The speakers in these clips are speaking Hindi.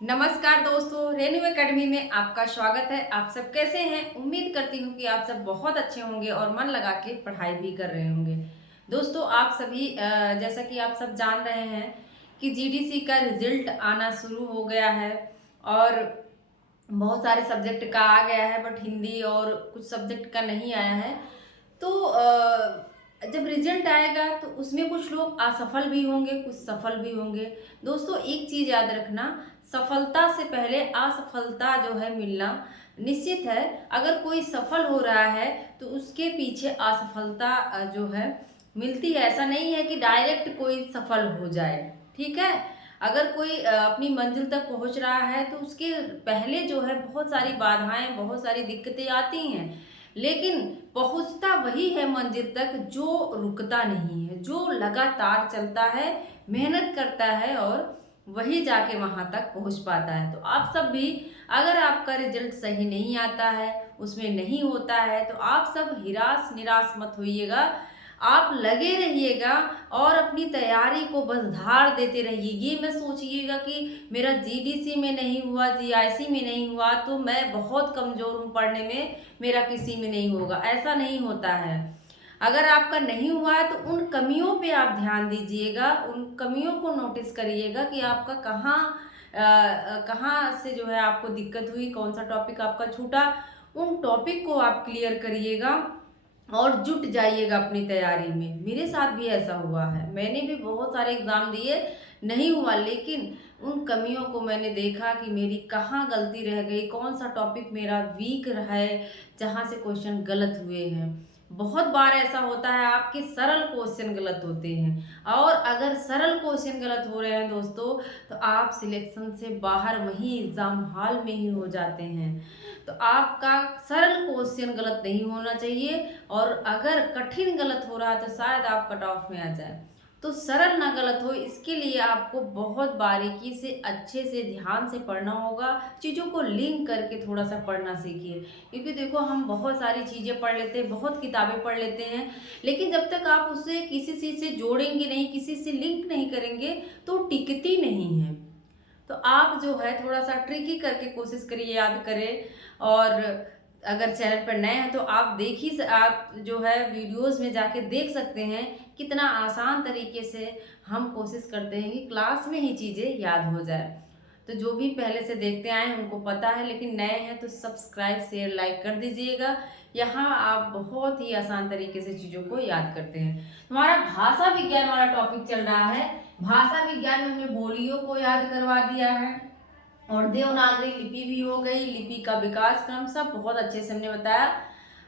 नमस्कार दोस्तों, रेन्यू एकेडमी में आपका स्वागत है। आप सब कैसे हैं? उम्मीद करती हूँ कि आप सब बहुत अच्छे होंगे और मन लगा के पढ़ाई भी कर रहे होंगे। दोस्तों, आप सभी जैसा कि आप सब जान रहे हैं कि जीडीसी का रिजल्ट आना शुरू हो गया है और बहुत सारे सब्जेक्ट का आ गया है, बट हिंदी और कुछ सब्जेक्ट का नहीं आया है। तो जब रिजल्ट आएगा तो उसमें कुछ लोग असफल भी होंगे, कुछ सफल भी होंगे। दोस्तों, एक चीज़ याद रखना, सफलता से पहले असफलता जो है मिलना निश्चित है। अगर कोई सफल हो रहा है तो उसके पीछे असफलता जो है मिलती है। ऐसा नहीं है कि डायरेक्ट कोई सफल हो जाए, ठीक है। अगर कोई अपनी मंजिल तक पहुंच रहा है तो उसके पहले जो है बहुत सारी बाधाएं, बहुत सारी दिक्कतें आती हैं, लेकिन पहुंचता वही है मंजिल तक जो रुकता नहीं है, जो लगातार चलता है, मेहनत करता है और वही जाके वहां तक पहुंच पाता है। तो आप सब भी, अगर आपका रिजल्ट सही नहीं आता है, उसमें नहीं होता है, तो आप सब हिरास निराश मत होइएगा। आप लगे रहिएगा और अपनी तैयारी को बस धार देते रहिए। ये मत सोचिएगा कि मेरा जीडीसी में नहीं हुआ, जीआईसी में नहीं हुआ तो मैं बहुत कमज़ोर हूँ पढ़ने में, मेरा किसी में नहीं होगा। ऐसा नहीं होता है। अगर आपका नहीं हुआ है तो उन कमियों पे आप ध्यान दीजिएगा, उन कमियों को नोटिस करिएगा कि आपका कहाँ से जो है आपको दिक्कत हुई, कौन सा टॉपिक आपका छूटा। उन टॉपिक को आप क्लियर करिएगा और जुट जाइएगा अपनी तैयारी में। मेरे साथ भी ऐसा हुआ है, मैंने भी बहुत सारे एग्ज़ाम दिए, नहीं हुआ, लेकिन उन कमियों को मैंने देखा कि मेरी कहाँ गलती रह गई, कौन सा टॉपिक मेरा वीक रहा है, जहाँ से क्वेश्चन गलत हुए हैं। बहुत बार ऐसा होता है आपके सरल क्वेश्चन गलत होते हैं, और अगर सरल क्वेश्चन गलत हो रहे हैं दोस्तों, तो आप सिलेक्शन से बाहर वहीं एग्ज़ाम हॉल में ही हो जाते हैं। तो आपका सरल क्वेश्चन गलत नहीं होना चाहिए, और अगर कठिन गलत हो रहा है तो शायद आप कट ऑफ में आ जाए। तो सरल ना गलत हो, इसके लिए आपको बहुत बारीकी से, अच्छे से, ध्यान से पढ़ना होगा। चीज़ों को लिंक करके थोड़ा सा पढ़ना सीखिए, क्योंकि देखो हम बहुत सारी चीज़ें पढ़ लेते हैं, बहुत किताबें पढ़ लेते हैं, लेकिन जब तक आप उसे किसी चीज़ से जोड़ेंगे नहीं, किसी से लिंक नहीं करेंगे, तो टिकती नहीं है। तो आप जो है थोड़ा सा ट्रिकी करके कोशिश करिए, याद करें। और अगर चैनल पर नए हैं तो आप आप जो है वीडियोस में जाके देख सकते हैं, कितना आसान तरीके से हम कोशिश करते हैं कि क्लास में ही चीज़ें याद हो जाए। तो जो भी पहले से देखते आए हैं उनको पता है, लेकिन नए हैं तो सब्सक्राइब शेयर लाइक कर दीजिएगा। यहाँ आप बहुत ही आसान तरीके से चीज़ों को याद करते हैं। हमारा भाषा विज्ञान वाला टॉपिक चल रहा है। भाषा विज्ञान में हमने बोलियों को याद करवा दिया है, और देवनागरी लिपि भी हो गई, लिपि का विकास क्रम सब बहुत अच्छे से हमने बताया।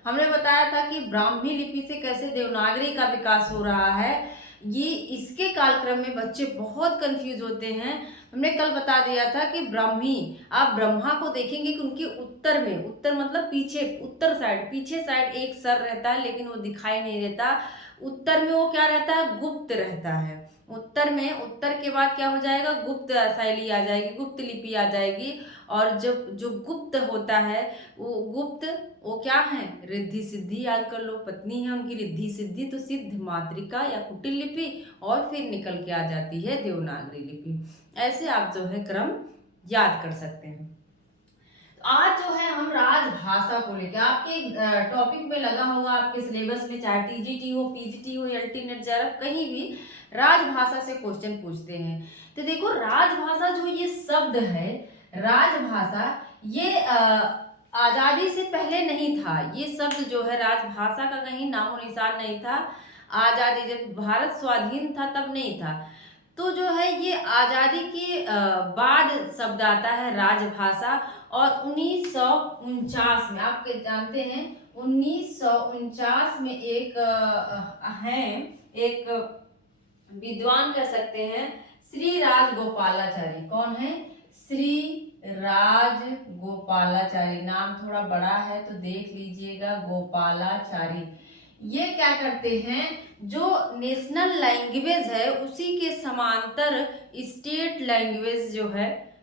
हमने बताया था कि ब्राह्मी लिपि से कैसे देवनागरी का विकास हो रहा है। ये इसके कालक्रम में बच्चे बहुत कंफ्यूज होते हैं। हमने कल बता दिया था कि ब्राह्मी, आप ब्रह्मा को देखेंगे कि उनके उत्तर में, उत्तर मतलब पीछे, उत्तर साइड, पीछे साइड एक सर रहता है, लेकिन वो दिखाई नहीं देता। उत्तर में वो क्या रहता है? गुप्त रहता है। उत्तर में, उत्तर के बाद क्या हो जाएगा? गुप्त शैली आ जाएगी, गुप्त लिपि आ जाएगी। और जब जो गुप्त होता है, वो गुप्त, वो क्या है? रिद्धि सिद्धि, याद कर लो, पत्नी है उनकी रिद्धि सिद्धि, तो सिद्ध मातृका या कुटिल लिपि, और फिर निकल के आ जाती है देवनागरी लिपि। ऐसे आप जो है क्रम याद कर सकते हैं। आज जो है हम राजभाषा को लेकर, आपके टॉपिक में लगा होगा, आपके सिलेबस में, चाहे टीजीटी हो, पीजीटी हो, एलटीनेट, जेआरएफ, कहीं भी राजभाषा से क्वेश्चन पूछते हैं। तो देखो, राजभाषा जो ये शब्द है, राजभाषा, ये आजादी से पहले नहीं था। ये शब्द जो है राजभाषा का कहीं नामो निशान नहीं था। आजादी, जब भारत स्वाधीन था तब नहीं था। तो जो है ये आज़ादी के बाद शब्द आता है राजभाषा। और 1949 में, आप जानते हैं, 1949 में एक एक विद्वान कह सकते हैं, श्री राजगोपालाचारी। कौन है? श्री राजगोपालाचारी। नाम थोड़ा बड़ा है तो देख लीजिएगा, गोपालाचारी। ये क्या करते हैं, जो नेशनल लैंग्वेज है उसी के समांतर स्टेट लैंग्वेज जो है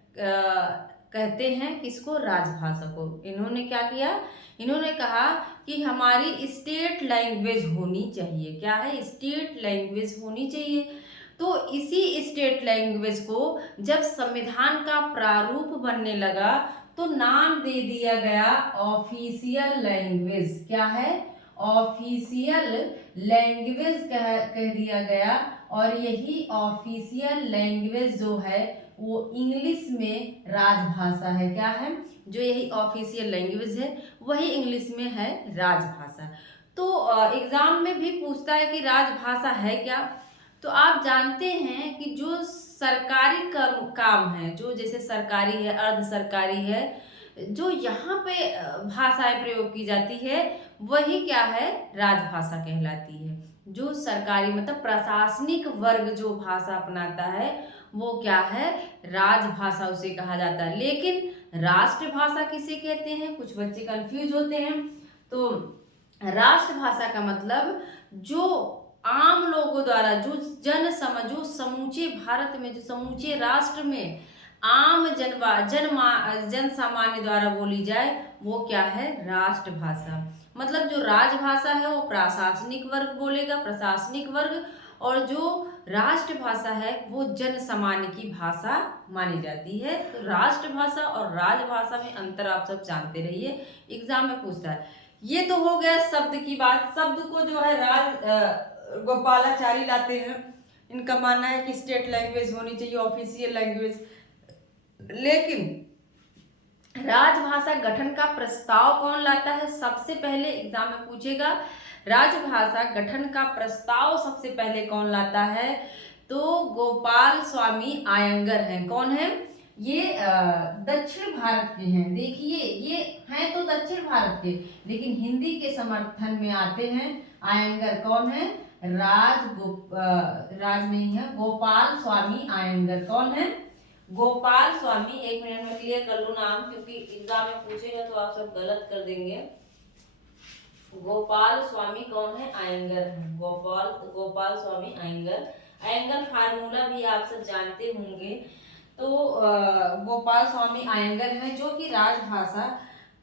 कहते हैं किसको? राजभाषा को। इन्होंने क्या किया? इन्होंने कहा कि हमारी स्टेट लैंग्वेज होनी चाहिए। क्या है? स्टेट लैंग्वेज होनी चाहिए। तो इसी स्टेट लैंग्वेज को जब संविधान का प्रारूप बनने लगा तो नाम दे दिया गया ऑफिशियल लैंग्वेज। क्या है? ऑफिशियल लैंग्वेज कह दिया गया। और यही ऑफिशियल लैंग्वेज जो है वो इंग्लिश में राजभाषा है। क्या है? जो यही ऑफिशियल लैंग्वेज है वही इंग्लिश में है राजभाषा। तो एग्जाम में भी पूछता है कि राजभाषा है क्या। तो आप जानते हैं कि जो सरकारी काम है, जो जैसे सरकारी है, अर्ध सरकारी है, जो यहाँ पे भाषाएं प्रयोग की जाती है वही क्या है? राजभाषा कहलाती है। जो सरकारी मतलब प्रशासनिक वर्ग जो भाषा अपनाता है वो क्या है? राजभाषा उसे कहा जाता है। लेकिन राष्ट्रभाषा किसे कहते हैं? कुछ बच्चे कंफ्यूज होते हैं। तो राष्ट्रभाषा का मतलब जो आम लोगों द्वारा, जो समूचे भारत में, जो समूचे राष्ट्र में आम जन सामान्य द्वारा बोली जाए वो क्या है? राष्ट्रभाषा। मतलब जो राजभाषा है वो प्रशासनिक वर्ग बोलेगा, प्रशासनिक वर्ग, और जो राष्ट्रभाषा है वो जन सामान्य की भाषा मानी जाती है। तो राष्ट्रभाषा और राजभाषा में अंतर आप सब जानते रहिए, एग्जाम में पूछता है। ये तो हो गया शब्द की बात। शब्द को जो है गोपालाचारी लाते हैं। इनका मानना है कि स्टेट लैंग्वेज होनी चाहिए, ऑफिशियल लैंग्वेज। लेकिन राजभाषा गठन का प्रस्ताव कौन लाता है? सबसे पहले एग्जाम में पूछेगा राजभाषा गठन का प्रस्ताव सबसे पहले कौन लाता है? तो गोपाल स्वामी आयंगर हैं। कौन है ये? दक्षिण भारत के हैं। देखिए ये हैं तो दक्षिण भारत के, लेकिन हिंदी के समर्थन में आते हैं आयंगर। कौन है? राज नहीं है, गोपाल स्वामी आयंगर। कौन है? गोपाल स्वामी। एक मिनट में क्लियर कर लूं नाम, क्योंकि एग्जाम में पूछेगा तो आप सब गलत कर देंगे। गोपाल स्वामी कौन है? आयंगर है। गोपाल स्वामी आयंगर। आयंगर फार्मूला भी आप सब जानते होंगे। तो गोपाल स्वामी आयंगर हैं जो कि राजभाषा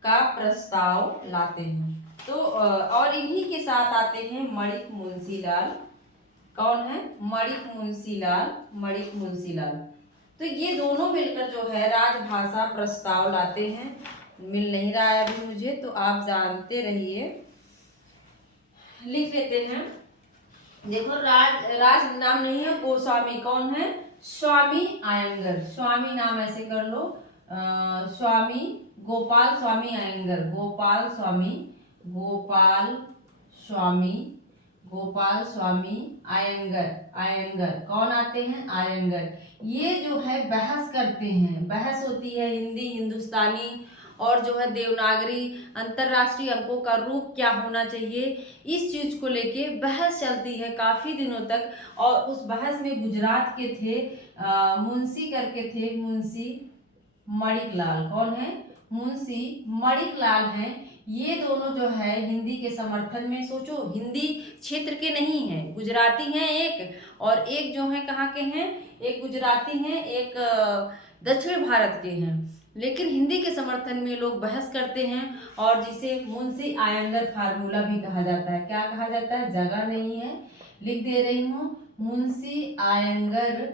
का प्रस्ताव लाते हैं। तो और इन्हीं के साथ आते हैं मणिक मुंशीलाल। कौन है? मणिक मुंशीलाल। तो ये दोनों मिलकर जो है राजभाषा प्रस्ताव लाते हैं। मिल नहीं रहा है अभी मुझे, तो आप जानते रहिए, लिख लेते हैं। देखो राज नाम नहीं है, गोस्वामी। कौन है? स्वामी आयंगर। स्वामी नाम ऐसे कर लो, स्वामी गोपाल स्वामी आयंगर। गोपाल स्वामी आयंगर। कौन आते हैं? आयंगर। ये जो है बहस करते हैं, बहस होती है हिंदी, हिंदुस्तानी और जो है देवनागरी अंतरराष्ट्रीय अंकों का रूप क्या होना चाहिए, इस चीज को लेके बहस चलती है काफी दिनों तक। और उस बहस में गुजरात के थे मुंशी करके थे, मुंशी मणिकलाल। कौन है? मुंशी मणिकलाल हैं। ये दोनों जो है हिंदी के समर्थन में, सोचो हिंदी क्षेत्र के नहीं हैं, गुजराती हैं एक, और एक जो है कहाँ के हैं? एक गुजराती हैं, एक दक्षिण भारत के हैं। लेकिन हिंदी के समर्थन में लोग बहस करते हैं, और जिसे मुंशी आयंगर फार्मूला भी कहा जाता है। क्या कहा जाता है? जगह नहीं है, लिख दे रही हूँ, मुंशी आयंगर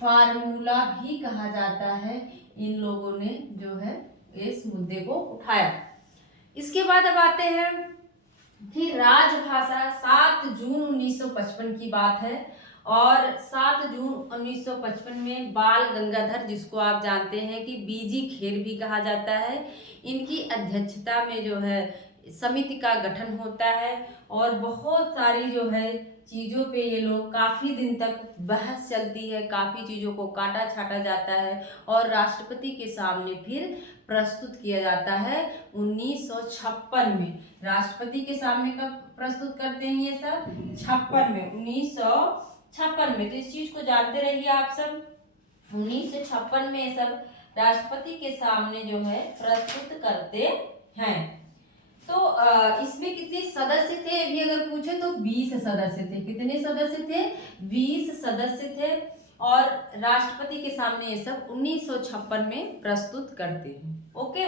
फार्मूला भी कहा जाता है। इन लोगों ने जो है इस मुद्दे को उठाया। इसके बाद अब आते हैं कि राजभाषा 7 जून 1955 की बात है, और 7 जून 1955 में बाल गंगाधर, जिसको आप जानते हैं कि बीजी खेर भी कहा जाता है, इनकी अध्यक्षता में जो है समिति का गठन होता है। और बहुत सारी जो है चीज़ों पे ये लोग काफ़ी दिन तक बहस चलती है, काफ़ी चीज़ों को काटा छाटा जाता है और राष्ट्रपति के सामने फिर प्रस्तुत किया जाता है 1956 में। राष्ट्रपति के सामने कब प्रस्तुत करते हैं ये सब? 56 में, 1956 में। तो इस चीज को जानते रहिए आप सब, 1956 में ये सब राष्ट्रपति के सामने जो है प्रस्तुत करते हैं। तो इसमें कितने सदस्य थे अभी अगर पूछे तो 20 सदस्य थे। कितने सदस्य थे? 20 सदस्य थे, और राष्ट्रपति के सामने ये सब 1956 में प्रस्तुत करते हैं। ओके,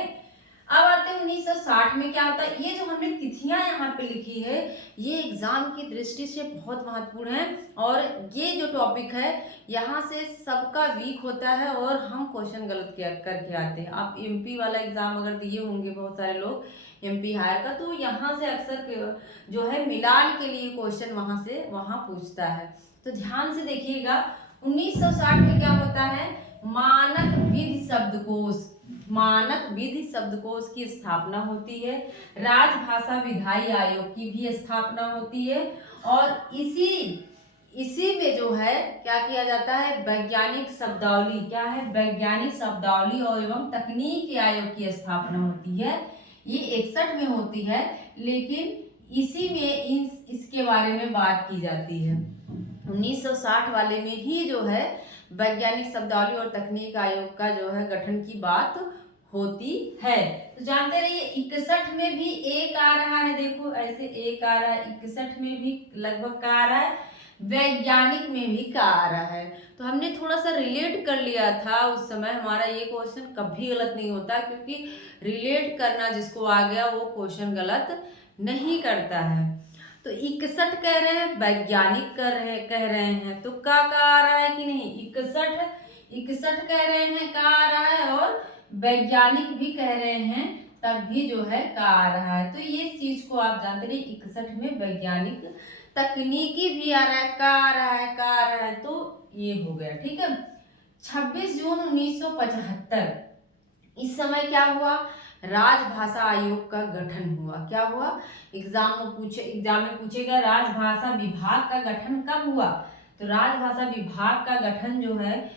अब आते हैं 1960 में क्या होता है। ये जो हमने तिथियां यहाँ पे लिखी है ये एग्जाम की दृष्टि से बहुत महत्वपूर्ण है, और ये जो टॉपिक है यहाँ से सबका वीक होता है और हम क्वेश्चन गलत किया करके आते हैं। आप एमपी वाला एग्जाम अगर दिए होंगे बहुत सारे लोग एमपी हायर का, तो यहाँ से अक्सर जो है मिलान के लिए क्वेश्चन वहां से वहां पूछता है। तो ध्यान से देखिएगा 1960 में क्या होता है, मानक विधि शब्दकोश, मानक विधि शब्दकोश की स्थापना होती है, राजभाषा विधायी आयोग की भी स्थापना होती है, और इसी में जो है क्या किया जाता है, वैज्ञानिक शब्दावली, क्या है, वैज्ञानिक शब्दावली और एवं तकनीकी आयोग की स्थापना होती है। ये 61 में होती है, लेकिन इसी में इसके बारे में बात की जाती है। 1960 वाले में ही जो है वैज्ञानिक शब्दावली और तकनीक आयोग का जो है गठन की बात होती है। तो जानते रहिए 61 में भी एक आ रहा है, देखो ऐसे एक आ रहा है, 61 में भी लगभग का आ रहा है, वैज्ञानिक में भी का आ रहा है। तो हमने थोड़ा सा रिलेट कर लिया था उस समय, हमारा ये क्वेश्चन कभी गलत नहीं होता, क्योंकि रिलेट करना जिसको आ गया वो क्वेश्चन गलत नहीं करता है। तो 61 कह रहे हैं, वैज्ञानिक कह रहे हैं, तो का आ रहा है कि नहीं, 61 कह रहे हैं का आ रहा है, और वैज्ञानिक भी कह रहे हैं तब भी जो है का आ रहा है। तो ये चीज को आप जानते रहिए, 61 में वैज्ञानिक, तकनीकी भी आ रहा है, का आ रहा है, का आ रहा है, तो ये हो गया, ठीक है। 26 जून 1975 इस समय क्या हुआ, राजभाषा आयोग का गठन हुआ। क्या हुआ, एग्जाम में पूछेगा राजभाषा विभाग का गठन कब हुआ, तो राजभाषा विभाग का गठन जो है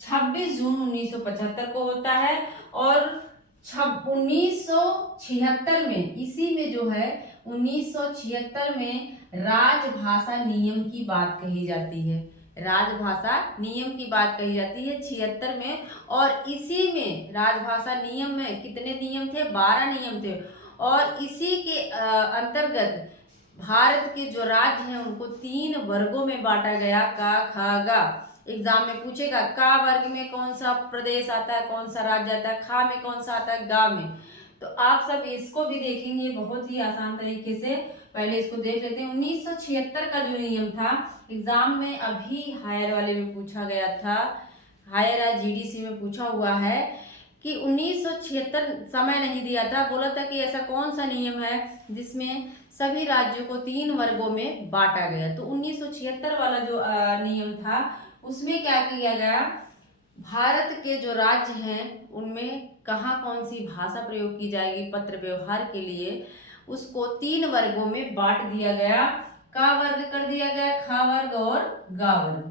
26 जून 1975 को होता है, और 1976 में, इसी में जो है 1976 में राजभाषा नियम की बात कही जाती है, राजभाषा नियम की बात कही जाती है 76 में। और इसी में राजभाषा नियम में कितने नियम थे, 12 नियम थे, और इसी के अंतर्गत भारत के जो राज्य हैं उनको 3 वर्गों में बांटा गया, का, खा, गा। एग्जाम में पूछेगा का वर्ग में कौन सा प्रदेश आता है, कौन सा राज्य आता है, खा में कौन सा आता है, गा में। तो आप सब इसको भी देखेंगे बहुत ही आसान तरीके से, पहले इसको देख लेते हैं। 1976 का जो नियम था, एग्जाम में अभी हायर वाले में पूछा गया था, हायर जीडीसी में पूछा हुआ है कि 1976 समय नहीं दिया था, बोला था कि ऐसा कौन सा नियम है जिसमें सभी राज्यों को 3 वर्गों में बांटा गया। तो 1976 वाला जो नियम था उसमें क्या किया गया, भारत के जो राज्य हैं उनमें कहाँ कौन सी भाषा प्रयोग की जाएगी पत्र व्यवहार के लिए, उसको 3 वर्गों में बांट दिया गया, का वर्ग कर दिया गया, खा वर्ग और गा वर्ग।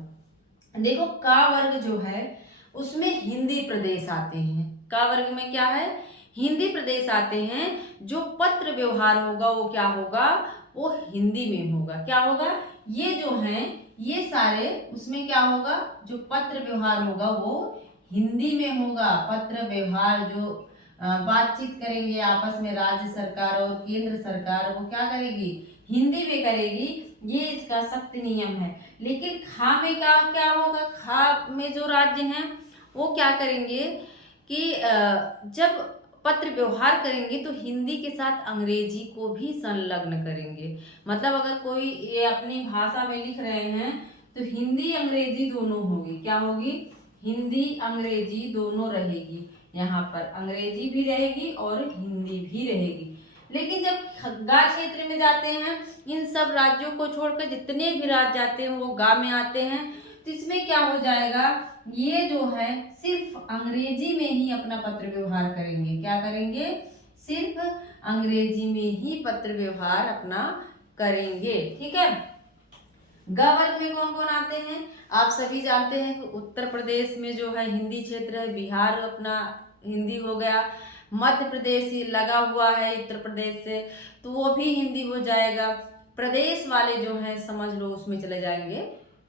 देखो का वर्ग जो है उसमें हिंदी प्रदेश आते हैं, का वर्ग में क्या है, हिंदी प्रदेश आते हैं, जो पत्र व्यवहार होगा वो क्या होगा, वो हिंदी में होगा। क्या होगा, ये जो हैं ये सारे उसमें क्या होगा, जो पत्र व्यवहार होगा वो हिंदी में होगा। पत्र व्यवहार जो बातचीत करेंगे आपस में राज्य सरकार और केंद्र सरकार, वो क्या करेगी, हिंदी में करेगी, ये इसका सख्त नियम है। लेकिन खा में क्या होगा, खा में जो राज्य हैं वो क्या करेंगे कि जब पत्र व्यवहार करेंगे तो हिंदी के साथ अंग्रेजी को भी संलग्न करेंगे। मतलब अगर कोई ये अपनी भाषा में लिख रहे हैं तो हिंदी अंग्रेजी दोनों होगी, क्या होगी, हिंदी अंग्रेजी दोनों रहेगी, यहाँ पर अंग्रेजी भी रहेगी और हिंदी भी रहेगी। लेकिन जब गा क्षेत्र में जाते हैं, इन सब राज्यों को छोड़कर जितने भी राज्य आते हैं वो गा में आते हैं, तो इसमें क्या हो जाएगा, ये जो है सिर्फ अंग्रेजी में ही अपना पत्र व्यवहार करेंगे। क्या करेंगे, सिर्फ अंग्रेजी में ही पत्र व्यवहार अपना करेंगे, ठीक है। ग वर्ग में कौन कौन आते हैं, आप सभी जानते हैं कि उत्तर प्रदेश में जो है हिंदी क्षेत्र है, बिहार अपना हिंदी हो गया, मध्य प्रदेश लगा हुआ है उत्तर प्रदेश से तो वो भी हिंदी हो जाएगा। प्रदेश वाले जो हैं समझ लो उसमें चले जाएंगे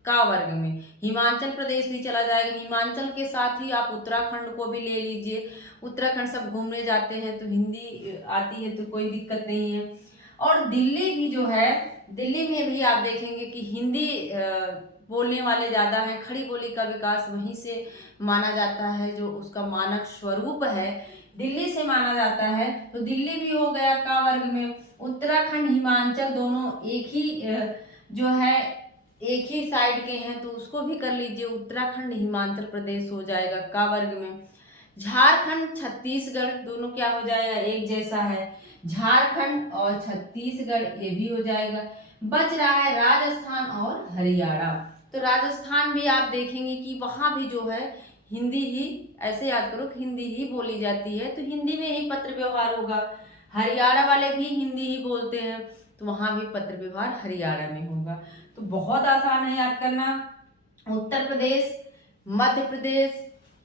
का वर्ग में। हिमाचल प्रदेश भी चला जाएगा, हिमाचल के साथ ही आप उत्तराखंड को भी ले लीजिए, उत्तराखंड सब घूमने जाते हैं तो हिंदी आती है तो कोई दिक्कत नहीं है। और दिल्ली भी जो है, दिल्ली में भी आप देखेंगे कि हिंदी बोलने वाले ज़्यादा हैं, खड़ी बोली का विकास वहीं से माना जाता है, जो उसका मानक स्वरूप है दिल्ली से माना जाता है, तो दिल्ली भी हो गया का वर्ग में। उत्तराखंड हिमाचल दोनों एक ही जो है एक ही साइड के हैं, तो उसको भी कर लीजिए, उत्तराखंड हिमाचल प्रदेश हो जाएगा का वर्ग में। झारखंड छत्तीसगढ़ दोनों क्या हो जाएगा, एक जैसा है, झारखंड और छत्तीसगढ़ ये भी हो जाएगा। बच रहा है राजस्थान और हरियाणा। तो राजस्थान भी आप देखेंगे कि वहां भी जो है हिंदी ही, ऐसे याद करो कि हिंदी ही बोली जाती है, तो हिंदी में ही पत्र व्यवहार होगा। हरियाणा वाले भी हिंदी ही बोलते हैं, तो वहां भी पत्र व्यवहार हरियाणा में होगा। तो बहुत आसान है याद करना। उत्तर प्रदेश, मध्य प्रदेश,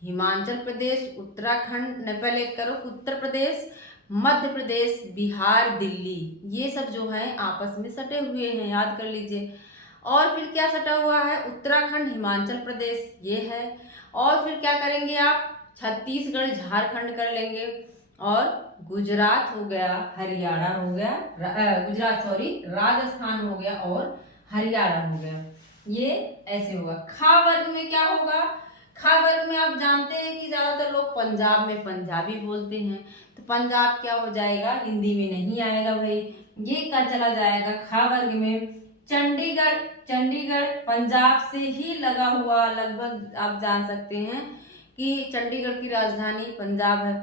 हिमाचल प्रदेश, उत्तराखंड, पहले करो उत्तर प्रदेश, मध्य प्रदेश, बिहार, दिल्ली, ये सब जो है आपस में सटे हुए हैं, याद कर लीजिए। और फिर क्या सटा हुआ है, उत्तराखंड हिमाचल प्रदेश ये है। और फिर क्या करेंगे आप, छत्तीसगढ़ झारखंड कर लेंगे, और गुजरात हो गया, हरियाणा हो गया, गुजरात सॉरी राजस्थान हो गया और हरियाणा हो गया। ये ऐसे होगा। खा वर्ग में क्या होगा, खा वर्ग में आप जानते हैं कि ज्यादातर लोग पंजाब में पंजाबी बोलते हैं, तो पंजाब क्या हो जाएगा, हिंदी में नहीं आएगा भाई, ये क्या चला जाएगा खा वर्ग में। चंडीगढ़, चंडीगढ़ पंजाब से ही लगा हुआ, लगभग आप जान सकते हैं कि चंडीगढ़ की राजधानी पंजाब है,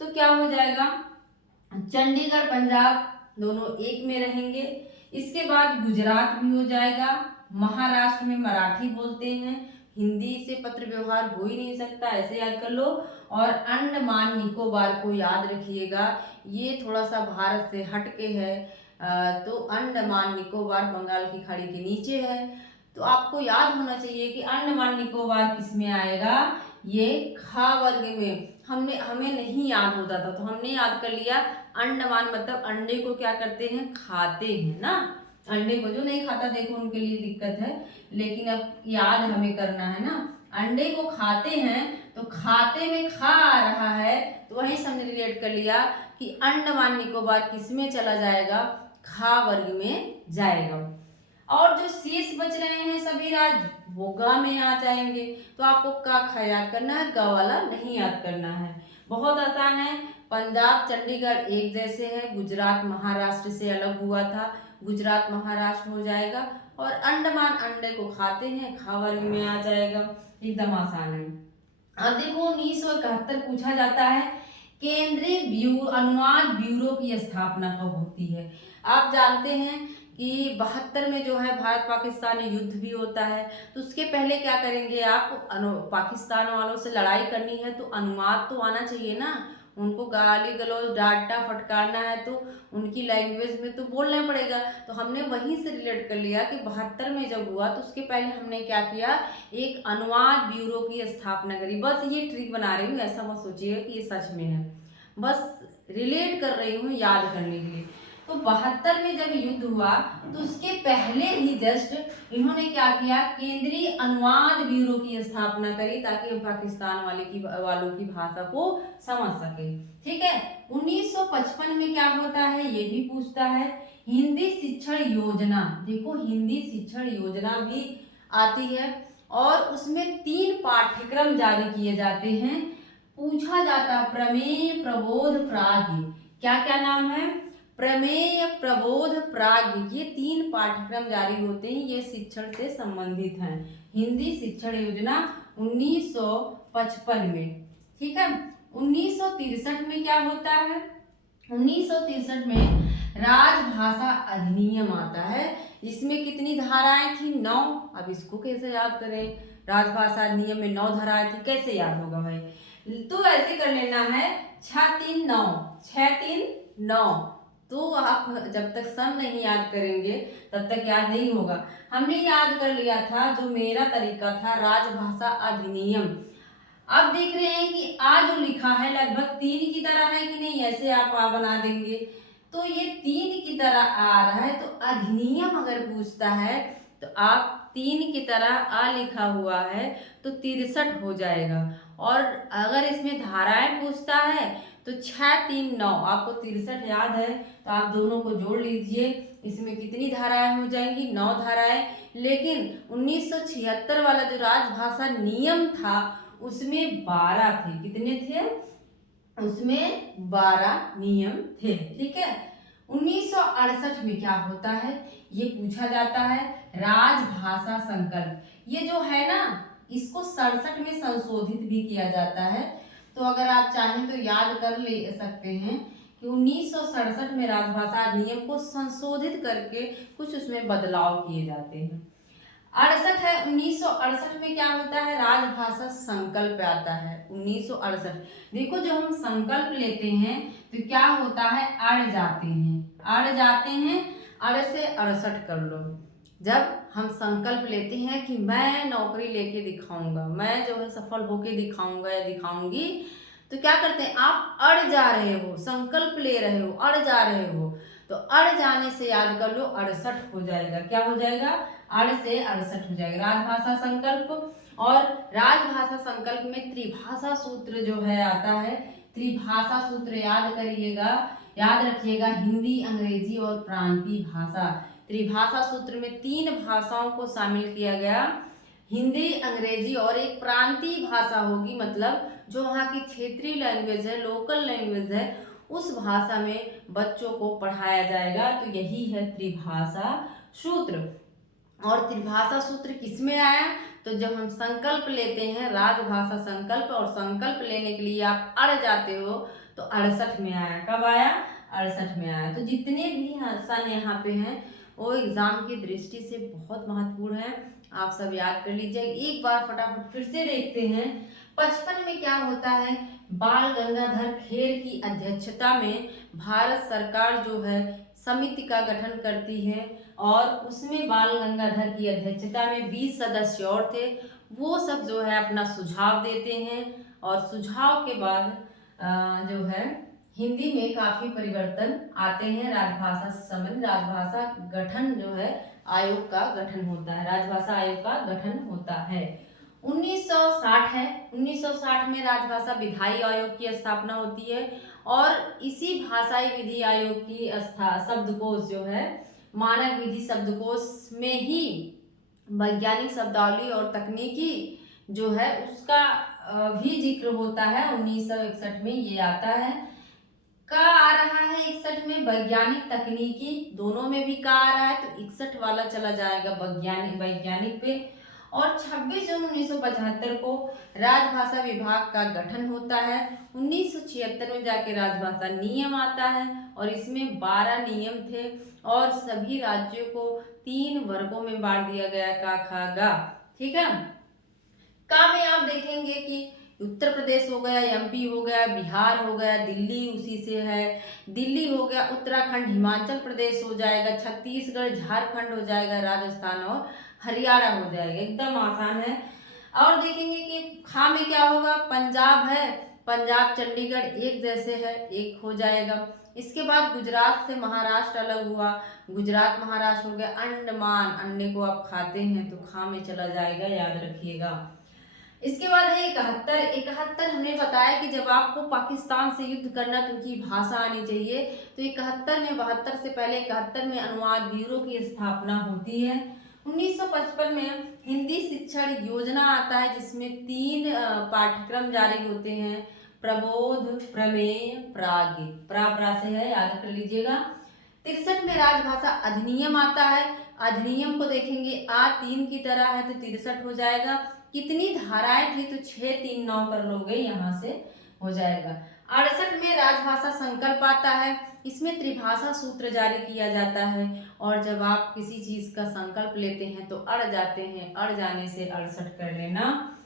तो क्या हो जाएगा, चंडीगढ़ पंजाब दोनों एक में रहेंगे। इसके बाद गुजरात भी हो जाएगा। महाराष्ट्र में मराठी बोलते हैं, हिंदी से पत्र व्यवहार हो ही नहीं सकता, ऐसे याद कर लो। और अंडमान निकोबार को याद रखिएगा, ये थोड़ा सा भारत से हटके है, तो अंडमान निकोबार बंगाल की खाड़ी के नीचे है, तो आपको याद होना चाहिए कि अंडमान निकोबार किस में आएगा, ये खा वर्ग में। हमें नहीं याद होता था, तो हमने याद कर लिया अंडमान मतलब अंडे को क्या करते हैं, खाते हैं ना। अंडे को जो नहीं खाता देखो उनके लिए दिक्कत है, लेकिन अब याद हमें करना है ना। अंडे को खाते हैं, तो खाते में खा आ रहा है, तो वहीं से हमने रिलेट कर लिया कि अंडमान निकोबार किस में चला जाएगा, खा वर्ग में जाएगा। और जो शेष बच रहे हैं सभी राज्य वो गा में आ जाएंगे, तो आपको का खा याद करना है, गा वाला नहीं याद करना है, बहुत आसान है। पंजाब चंडीगढ़ एक जैसे है, गुजरात महाराष्ट्र से अलग हुआ था, गुजरात महाराष्ट्र हो जाएगा। और अंडमान अंडे को खाते हैं, खा वर्ग में आ जाएगा, एकदम आसान है। अब देखो 1971 पूछा जाता है, केंद्रीय अनुवाद ब्यूरो की स्थापना कब होती है। आप जानते हैं कि 72 में जो है भारत पाकिस्तान युद्ध भी होता है, तो उसके पहले क्या करेंगे आप, पाकिस्तान वालों से लड़ाई करनी है तो अनुवाद तो आना चाहिए ना, उनको गाली गलौज डांटना फटकारना है तो उनकी लैंग्वेज में तो बोलना पड़ेगा। तो हमने वहीं से रिलेट कर लिया कि 72 में जब हुआ तो उसके पहले हमने क्या किया, एक अनुवाद ब्यूरो की स्थापना करी। बस ये ट्रिक बना रही हूँ, ऐसा मत सोचिएगा कि ये सच में है, बस रिलेट कर रही हूँ याद करने के लिए। तो 72 में जब युद्ध हुआ तो उसके पहले ही जस्ट इन्होंने क्या किया, केंद्रीय अनुवाद ब्यूरो की स्थापना करी, ताकि पाकिस्तान वालों की भाषा को समझ सके। ठीक है। 1955 में क्या होता है ये भी पूछता है, हिंदी शिक्षण योजना। देखो हिंदी शिक्षण योजना भी आती है, और उसमें 3 पाठ्यक्रम जारी किए जाते हैं। पूछा जाता प्रमेय प्रबोध प्राज्ञ, क्या क्या नाम है, प्रमेय प्रबोध प्राज्ञ, ये 3 पाठ्यक्रम जारी होते हैं, ये शिक्षण से संबंधित हैं। हिंदी शिक्षण योजना 1955 में। ठीक है। 1963 में क्या होता है, 1963 में राजभाषा अधिनियम आता है, इसमें कितनी धाराएं थी, 9। अब इसको कैसे याद करें, राजभाषा अधिनियम में 9 धाराएं थी, कैसे याद होगा भाई, तो ऐसे कर लेना है 639, 639। तो आप जब तक सन नहीं याद करेंगे तब तक याद नहीं होगा। हमने याद कर लिया था, जो मेरा तरीका था, राजभाषा अधिनियम। अब देख रहे हैं कि आ जो लिखा है लगभग 3 की तरह है कि नहीं, ऐसे आप आ बना देंगे तो ये 3 की तरह आ रहा है, तो अधिनियम अगर पूछता है तो आप 3 की तरह आ लिखा हुआ है तो 63 हो जाएगा। और अगर इसमें धाराएं पूछता है तो 6 3 9, आपको 63 याद है तो आप दोनों को जोड़ लीजिए, इसमें कितनी धाराएं हो जाएंगी, 9 धाराएं। लेकिन 1976 वाला जो राजभाषा नियम था उसमें 12 थे, कितने थे, उसमें 12 नियम थे। ठीक है। 1968 में क्या होता है ये पूछा जाता है, राजभाषा संकल्प। ये जो है ना, इसको 67 में संशोधित भी किया जाता है। तो अगर आप चाहें तो याद कर ले सकते हैं कि 1967 में राजभाषा अधिनियम को संशोधित करके कुछ उसमें बदलाव किए जाते हैं। 68 है, 1968 में क्या होता है, राजभाषा संकल्प आता है। 1968 देखो, जब हम संकल्प लेते हैं तो क्या होता है, अड़ जाते हैं, अड़ जाते हैं, अड़ से 68 कर लो। जब हम संकल्प लेते हैं कि मैं नौकरी लेके दिखाऊंगा, मैं जो है सफल होके दिखाऊंगा या दिखाऊंगी, तो क्या करते हैं, आप अड़ जा रहे हो, संकल्प ले रहे हो, अड़ जा रहे हो। तो अड़ जाने से याद कर लो 68 हो जाएगा। क्या हो जाएगा, अड़ से 68 हो जाएगा राजभाषा संकल्प। और राजभाषा संकल्प में त्रिभाषा सूत्र जो है आता है। त्रिभाषा सूत्र याद करिएगा, याद रखिएगा, हिंदी, अंग्रेजी और प्रांतीय भाषा। त्रिभाषा सूत्र में 3 भाषाओं को शामिल किया गया, हिंदी, अंग्रेजी और एक प्रांतीय भाषा होगी, मतलब जो वहाँ की क्षेत्रीय लैंग्वेज है, लोकल लैंग्वेज है, उस भाषा में बच्चों को पढ़ाया जाएगा। तो यही है त्रिभाषा सूत्र। और त्रिभाषा सूत्र किसमें आया, तो जब हम संकल्प लेते हैं, राजभाषा संकल्प, और संकल्प लेने के लिए आप अड़ जाते हो, तो 68 में आया। कब आया, 68 में आया। तो जितने भी सन यहाँ पे हैं वो एग्जाम की दृष्टि से बहुत महत्वपूर्ण है, आप सब याद कर लीजिए। एक बार फटाफट फिर से देखते हैं। 55 में क्या होता है, बाल गंगाधर खेर की अध्यक्षता में भारत सरकार जो है समिति का गठन करती है, और उसमें बाल गंगाधर की अध्यक्षता में 20 सदस्य और थे। वो सब जो है अपना सुझाव देते हैं, और सुझाव के बाद जो है हिंदी में काफी परिवर्तन आते हैं। राजभाषा से संबंधित राजभाषा गठन जो है आयोग का गठन होता है, राजभाषा आयोग का गठन होता है। 1960 है, 1960 में राजभाषा विधायी आयोग की स्थापना होती है, और इसी भाषाई विधि आयोग की शब्दकोश जो है मानक विधि शब्दकोश में ही वैज्ञानिक शब्दावली और तकनीकी जो है उसका भी जिक्र होता है। 1961 में ये आता है। का आ रहा है 61 में, वैज्ञानिक तकनीकी दोनों में भी का आ रहा है, तो 61 वाला चला जाएगा वैज्ञानिक वैज्ञानिक पे। और 26 जून 1975 को राजभाषा विभाग का गठन होता है। 1976 में जाके राजभाषा नियम आता है, और इसमें 12 नियम थे, और सभी राज्यों को 3 वर्गों में बांट दिया गया, का, खा, गा। ठीक है। का में आप देखेंगे कि उत्तर प्रदेश हो गया, एमपी हो गया, बिहार हो गया, दिल्ली उसी से है, दिल्ली हो गया, उत्तराखंड, हिमाचल प्रदेश हो जाएगा, छत्तीसगढ़, झारखंड हो जाएगा, राजस्थान और हरियाणा हो जाएगा। एकदम आसान है। और देखेंगे कि खा में क्या होगा, पंजाब है, पंजाब चंडीगढ़ एक जैसे है, एक हो जाएगा। इसके बाद गुजरात से महाराष्ट्र अलग हुआ, गुजरात महाराष्ट्र हो गया। अंडमान, अंडे को आप खाते हैं तो खा में चला जाएगा, याद रखिएगा। इसके बाद है 71। 71 हमने बताया कि जब आपको पाकिस्तान से युद्ध करना तो उनकी भाषा आनी चाहिए, तो 71 में, 72 से पहले 71 में अनुवाद ब्यूरो की स्थापना होती है। 1955 में हिंदी शिक्षण योजना आता है, जिसमें 3 पाठ्यक्रम जारी होते हैं, प्रबोध, प्रमेय, प्राज्ञ, प्रा से है, याद कर लीजिएगा। 63 में राजभाषा अधिनियम आता है। अधिनियम को देखेंगे, आ 3 की तरह है तो 63 हो जाएगा। कितनी धाराएं थी, तो 6 3 9 कर लोगे, यहाँ से हो जाएगा। 68 में राजभाषा संकल्प आता है, इसमें त्रिभाषा सूत्र जारी किया जाता है, और जब आप किसी चीज का संकल्प लेते हैं तो अड़ जाते हैं, अड़ जाने से 68 कर लेना।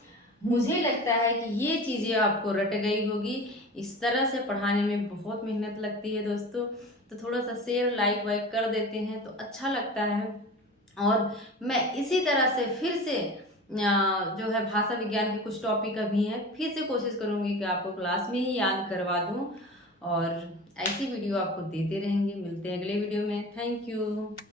मुझे लगता है कि ये चीजें आपको रट गई होगी। इस तरह से पढ़ाने में बहुत मेहनत लगती है दोस्तों, तो थोड़ा सा शेयर लाइक वाइक कर देते हैं तो अच्छा लगता है। और मैं इसी तरह से फिर से जो है भाषा विज्ञान के कुछ टॉपिक अभी हैं, फिर से कोशिश करूंगी कि आपको क्लास में ही याद करवा दूं, और ऐसी वीडियो आपको देते रहेंगे। मिलते हैं अगले वीडियो में। Thank you.